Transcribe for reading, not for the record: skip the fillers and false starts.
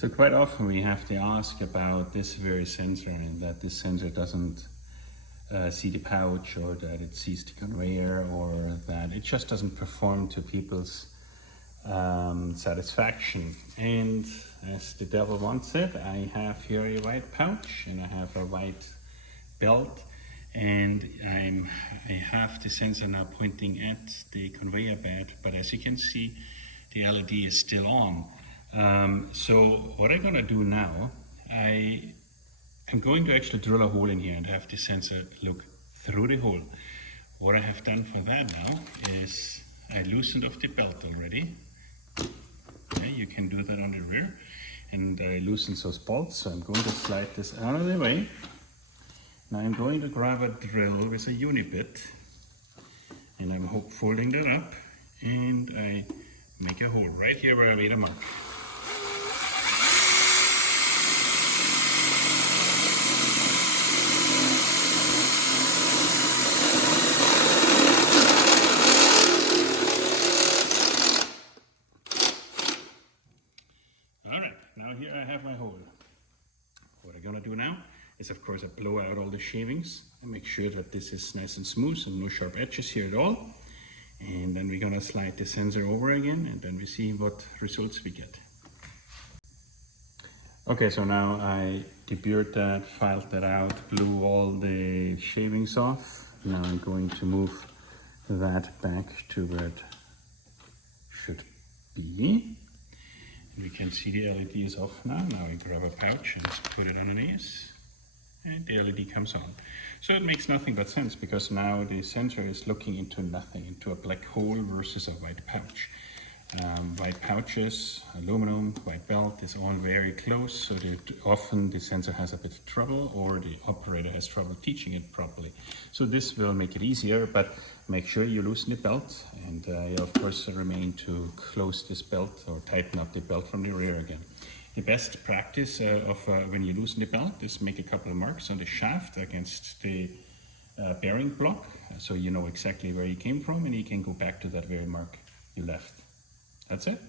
So quite often we have to ask about this very sensor, and that this sensor doesn't see the pouch, or that it sees the conveyor, or that it just doesn't perform to people's satisfaction. And as the devil wants it, I have here a white pouch and I have a white belt, and I have the sensor now pointing at the conveyor bed, but as you can see, the LED is still on. So what I'm gonna do now, I'm going to actually drill a hole in here and have the sensor look through the hole. What I have done for that now is I loosened off the belt already. Okay, you can do that on the rear. And I loosened those bolts, so I'm going to slide this out of the way. Now I'm going to grab a drill with a uni-bit, and I'm folding that up, and I make a hole right here where I made a mark. Alright, now here I have my hole. What I'm gonna do now is, of course, I blow out all the shavings and make sure that this is nice and smooth and no sharp edges here at all. And then we're gonna slide the sensor over again, and then we see what results we get. Okay, so now I deburred that, filed that out, blew all the shavings off. Now I'm going to move that back to where it should be. And we can see the LED is off now. Now we grab a pouch and just put it underneath, and the LED comes on. So it makes nothing but sense, because now the sensor is looking into nothing, into a black hole versus a white pouch. White pouches, aluminum, white belt is all very close, so that often the sensor has a bit of trouble, or the operator has trouble teaching it properly. So this will make it easier, but make sure you loosen the belt, and you of course remain to close this belt or tighten up the belt from the rear again. The best practice when you loosen the belt is make a couple of marks on the shaft against the bearing block, so you know exactly where you came from, and you can go back to that very mark you left. That's it.